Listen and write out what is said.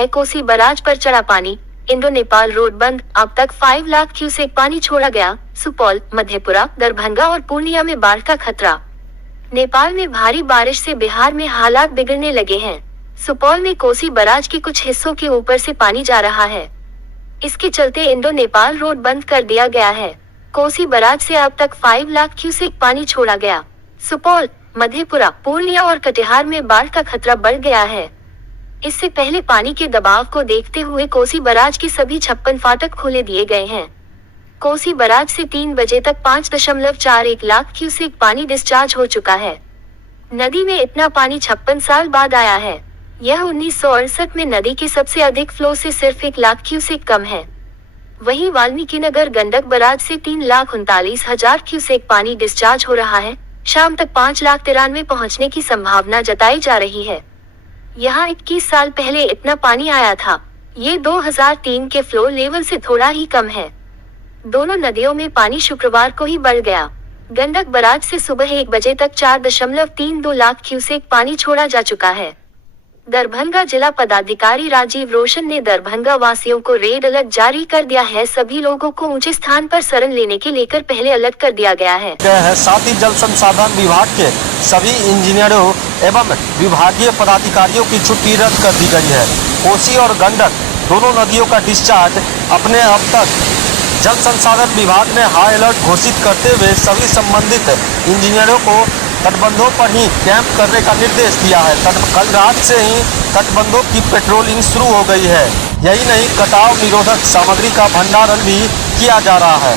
है कोसी बराज पर चढ़ा पानी, इंडो नेपाल रोड बंद, अब तक 5 लाख क्यूसेक पानी छोड़ा गया। सुपौल, मधेपुरा, दरभंगा और पूर्णिया में बाढ़ का खतरा। नेपाल में भारी बारिश से बिहार में हालात बिगड़ने लगे हैं। सुपौल में कोसी बराज के कुछ हिस्सों के ऊपर से पानी जा रहा है। इसके चलते इंडो नेपाल रोड बंद कर दिया गया है। कोसी बराज से अब तक 5 लाख क्यूसेक पानी छोड़ा गया। सुपौल, मधेपुरा, पूर्णिया और कटिहार में बाढ़ का खतरा बढ़ गया है। इससे पहले पानी के दबाव को देखते हुए कोसी बराज के सभी 56 फाटक खोले दिए गए हैं। कोसी बराज से 3 बजे तक 5.41 लाख क्यूसेक पानी डिस्चार्ज हो चुका है। नदी में इतना पानी 56 साल बाद आया है। यह 1968 में नदी के सबसे अधिक फ्लो से सिर्फ 1 लाख क्यूसेक कम है। वहीं वाल्मीकिनगर गंडक बराज से 3,39,000 क्यूसेक पानी डिस्चार्ज हो रहा है। शाम तक 5,93,000 पहुंचने की संभावना जताई जा रही है। यहाँ 21 साल पहले इतना पानी आया था। ये 2003 के फ्लो लेवल से थोड़ा ही कम है। दोनों नदियों में पानी शुक्रवार को ही बढ़ गया। गंडक बराज से सुबह 1 बजे तक 4.32 लाख क्यूसेक पानी छोड़ा जा चुका है। दरभंगा जिला पदाधिकारी राजीव रोशन ने दरभंगा वासियों को रेड अलर्ट जारी कर दिया है। सभी लोगों को ऊंचे स्थान पर शरण लेने के लेकर पहले अलर्ट कर दिया गया है। साथ ही जल संसाधन विभाग के सभी इंजीनियरों एवं विभागीय पदाधिकारियों की छुट्टी रद्द कर दी गई है। कोसी और गंडक दोनों नदियों का डिस्चार्ज अपने अब तक जल संसाधन विभाग ने हाई अलर्ट घोषित करते हुए सभी संबंधित इंजीनियरों को तटबंधों पर ही कैंप करने का निर्देश दिया है। कल रात से ही तटबंधों की पेट्रोलिंग शुरू हो गई है। यही नहीं, कटाव निरोधक सामग्री का भंडारण भी किया जा रहा है।